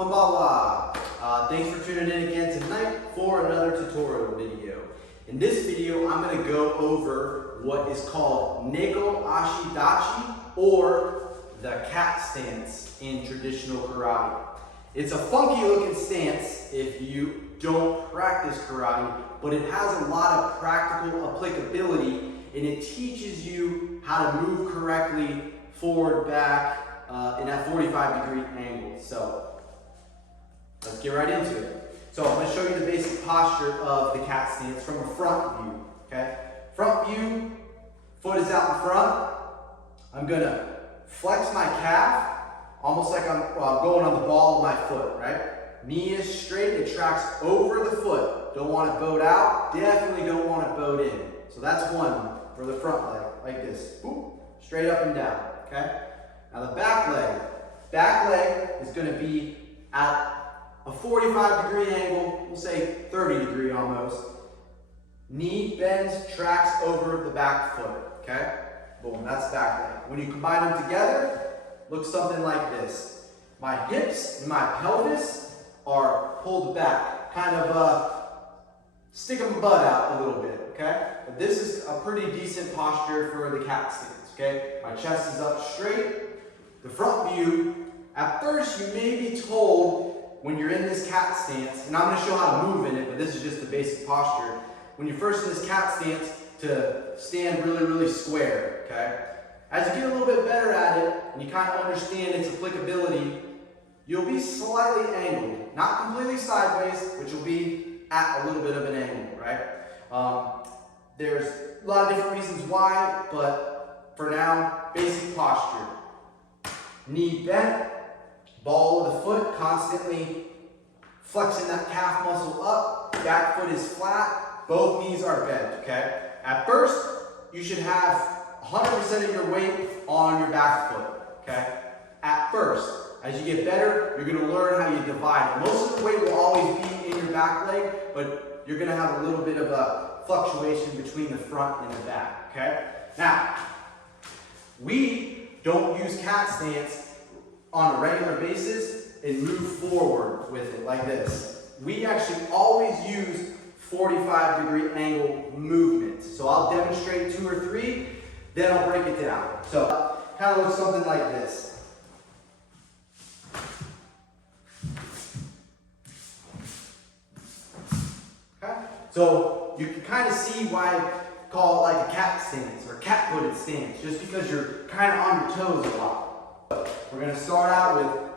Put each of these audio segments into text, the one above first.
Konbanwa. Thanks for tuning in again tonight for another tutorial video. In this video, I'm going to go over what is called Neko-Ashi Dachi, or the cat stance in traditional karate. It's a funky looking stance if you don't practice karate, but it has a lot of practical applicability, and it teaches you how to move correctly forward, back, in that 45-degree angle. So let's get right into it. So I'm going to show you the basic posture of the cat stance from a front view. Okay, front view, foot is out in front. I'm going to flex my calf, almost like I'm going on the ball of my foot, right? Knee is straight, it tracks over the foot. Don't want it bowed out, definitely don't want it bowed in. So that's one for the front leg, like this. Boop, straight up and down, okay? Now the back leg is going to be at a 45-degree angle, we'll say 30-degree almost. Knee bends, tracks over the back foot, okay? Boom, that's back leg. When you combine them together, looks something like this. My hips and my pelvis are pulled back, kind of sticking my butt out a little bit, okay? But this is a pretty decent posture for the cat stance, okay? My chest is up straight. The front view, at first you may be told when you're in this cat stance, and I'm going to show how to move in it, but this is just the basic posture. When you're first in this cat stance, to stand really, really square, okay? As you get a little bit better at it, and you kind of understand its applicability, you'll be slightly angled. Not completely sideways, but you'll be at a little bit of an angle, right? There's a lot of different reasons why, but for now, basic posture. Knee bent, ball of the foot constantly flexing that calf muscle up, back foot is flat, both knees are bent, okay? At first, you should have 100% of your weight on your back foot, okay? At first. As you get better, you're going to learn how you divide it. Most of the weight will always be in your back leg, but you're going to have a little bit of a fluctuation between the front and the back, okay? Now, we don't use cat stance on a regular basis and move forward with it like this. We actually always use 45-degree angle movements. So I'll demonstrate 2 or 3, then I'll break it down. So kind of looks something like this. Okay? So you can kind of see why I call it like a cat stance or cat-footed stance, just because you're kind of on your toes a lot. We're going to start out with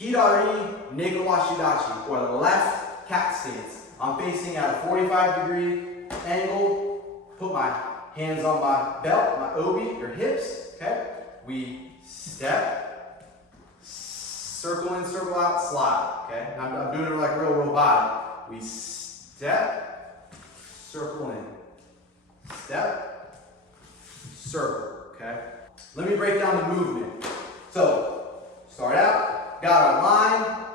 Hidari Neko-Ashi Dachi, or left cat stance. I'm facing at a 45-degree angle. Put my hands on my belt, my obi, your hips, okay? We step, circle in, circle out, slide, okay? I'm doing it like real robotic. We step, circle in, step, circle, okay? Let me break down the movement. So, start out, got our line,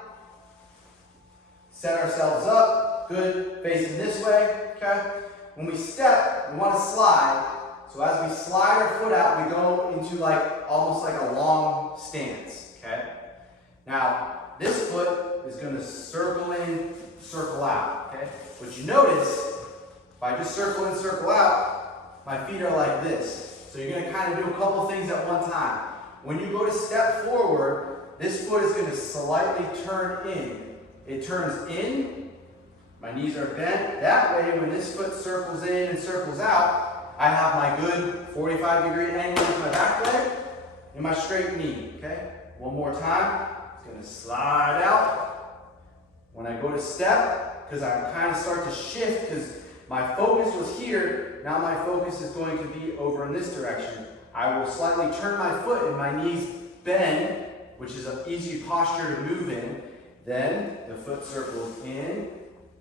set ourselves up, good, facing this way, okay? When we step, we want to slide. So as we slide our foot out, we go into like almost like a long stance, okay? Now, this foot is going to circle in, circle out, okay? But you notice, if I just circle in, circle out, my feet are like this. So you're going to kind of do a couple things at one time. When you go to step forward, this foot is going to slightly turn in. It turns in, my knees are bent. That way, when this foot circles in and circles out, I have my good 45-degree angle with my back leg and my straight knee, okay? One more time. It's going to slide out. When I go to step, because I kind of start to shift, because my focus was here, now my focus is going to be over in this direction. I will slightly turn my foot and my knees bend, which is an easy posture to move in. Then the foot circles in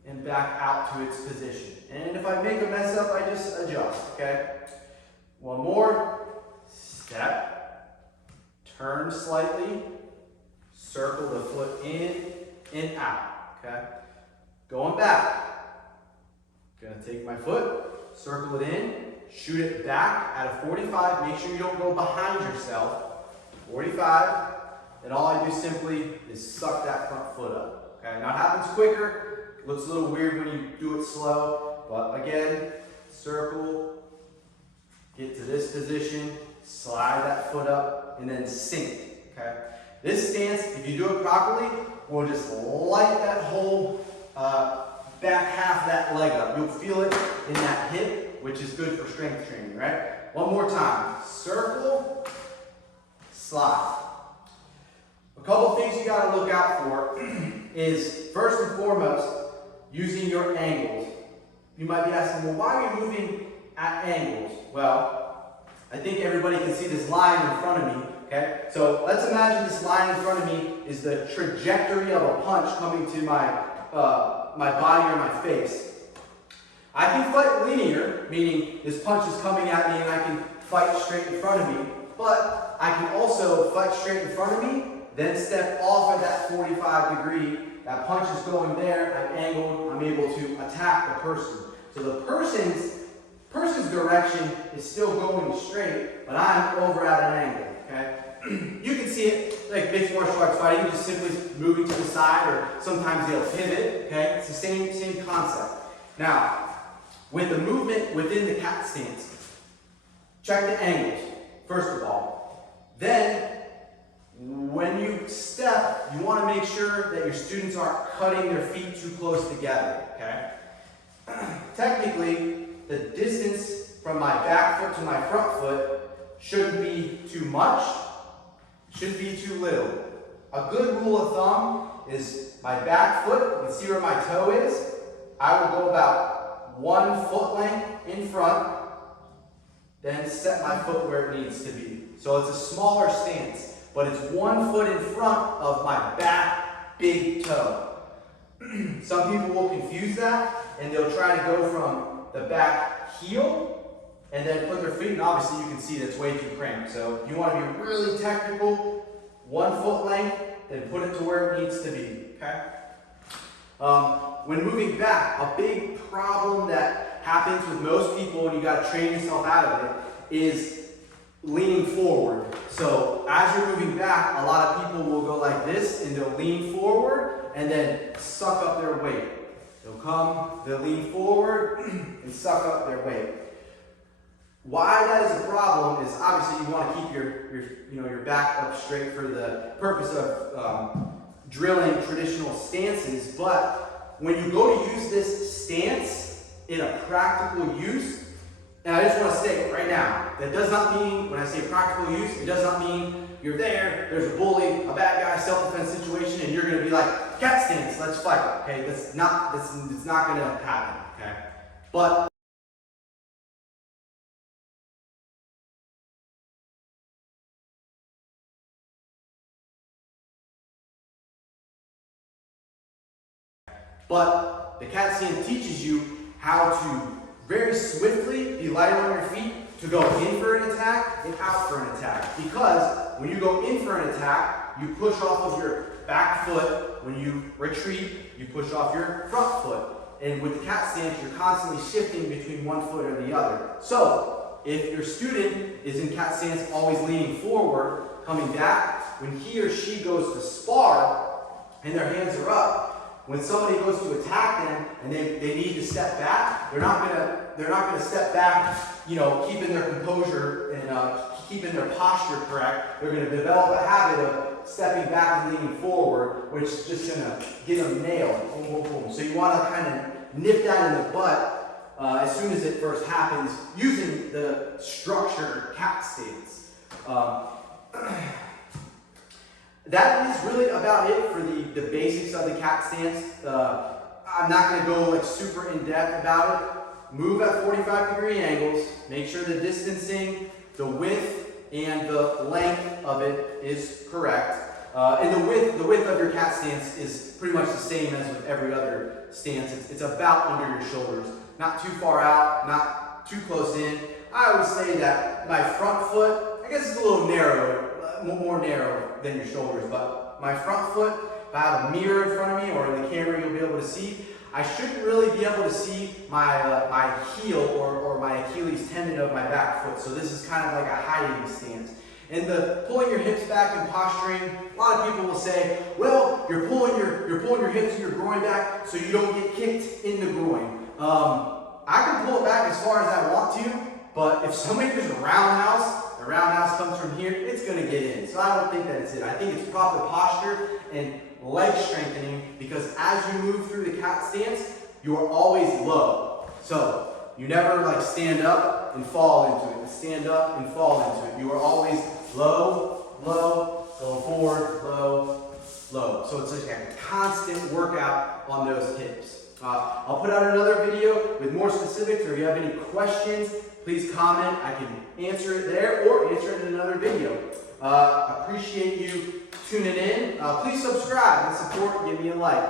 and back out to its position. And if I make a mess up, I just adjust, okay? One more. Step. Turn slightly. Circle the foot in and out, okay? Going back. Gonna take my foot, circle it in, shoot it back at a 45. Make sure you don't go behind yourself. 45. and all I do simply is suck that front foot up. Okay, now it happens quicker, it looks a little weird when you do it slow, but again, circle, get to this position, slide that foot up, and then sink. Okay, this stance, if you do it properly, will just light that whole back half of that leg up. You'll feel it in that hip, which is good for strength training, right? One more time. Circle, slide. A couple things you gotta look out for is, first and foremost, using your angles. You might be asking, well, why are you moving at angles? Well, I think everybody can see this line in front of me, okay? So let's imagine this line in front of me is the trajectory of a punch coming to my body or my face. I can fight linear, meaning this punch is coming at me and I can fight straight in front of me, but I can also fight straight in front of me, then step off at that 45 degree, that punch is going there, I'm angled, I'm able to attack the person. So the person's direction is still going straight, but I'm over at an angle, okay? You can see it like mixed martial arts fighting, just simply moving to the side, or sometimes they'll pivot, okay? It's the same concept. Now, with the movement within the cat stance, check the angles, first of all. Then, when you step, you want to make sure that your students aren't cutting their feet too close together, okay? Technically, the distance from my back foot to my front foot shouldn't be too much, shouldn't be too little. A good rule of thumb is my back foot, you can see where my toe is, I will go about 1 foot length in front, then set my foot where it needs to be. So it's a smaller stance, but it's 1 foot in front of my back big toe. Some people will confuse that, and they'll try to go from the back heel and then put their feet, and obviously you can see that's way too cramped. So if you want to be really technical, 1 foot length, then put it to where it needs to be, okay? When moving back, a big problem that happens with most people, and you got to train yourself out of it, is leaning forward. So as you're moving back, a lot of people will go like this, and they'll lean forward and then suck up their weight. They'll come, they'll lean forward and suck up their weight. Why that is a problem is obviously you want to keep your back up straight for the purpose of drilling traditional stances, but when you go to use this stance in a practical use, and I just want to say right now, that does not mean, when I say practical use, it does not mean you're there, there's a bully, a bad guy, self-defense situation, and you're going to be like, cat stance, let's fight, okay? It's not going to happen, okay? But the cat stance teaches you how to very swiftly be light on your feet to go in for an attack and out for an attack. Because when you go in for an attack, you push off of your back foot. When you retreat, you push off your front foot. And with the cat stance, you're constantly shifting between one foot or the other. So if your student is in cat stance, always leaning forward, coming back, when he or she goes to spar and their hands are up, when somebody goes to attack them and they need to step back, they're not gonna step back, keeping their composure and keeping their posture correct. They're gonna develop a habit of stepping back and leaning forward, which is just gonna get them nailed. Boom, boom, boom. So you want to kind of nip that in the butt as soon as it first happens, using the structured cat stance. That is really about it for the basics of the cat stance. I'm not going to go like super in depth about it. Move at 45-degree angles. Make sure the distancing, the width, and the length of it is correct. And the width of your cat stance is pretty much the same as with every other stance. It's about under your shoulders. Not too far out, not too close in. I would say that my front foot, I guess it's a little narrow, more narrow than your shoulders, but my front foot, if I have a mirror in front of me or in the camera you'll be able to see, I shouldn't really be able to see my heel or my Achilles tendon of my back foot. So this is kind of like a hiding stance. And the pulling your hips back and posturing, a lot of people will say, well, you're pulling your hips and your groin back so you don't get kicked in the groin. I can pull it back as far as I want to, but if somebody does a roundhouse, the roundhouse comes from here, it's going to get in. So I don't think that it's it. I think it's proper posture and leg strengthening, because as you move through the cat stance, you are always low. So you never like stand up and fall into it, stand up and fall into it. You are always low, low, going forward, low, low. So it's like a constant workout on those hips. I'll put out another video with more specifics, or if you have any questions, please comment. I can answer it there or answer it in another video. Appreciate you tuning in. Please subscribe and support and give me a like.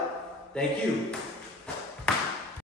Thank you.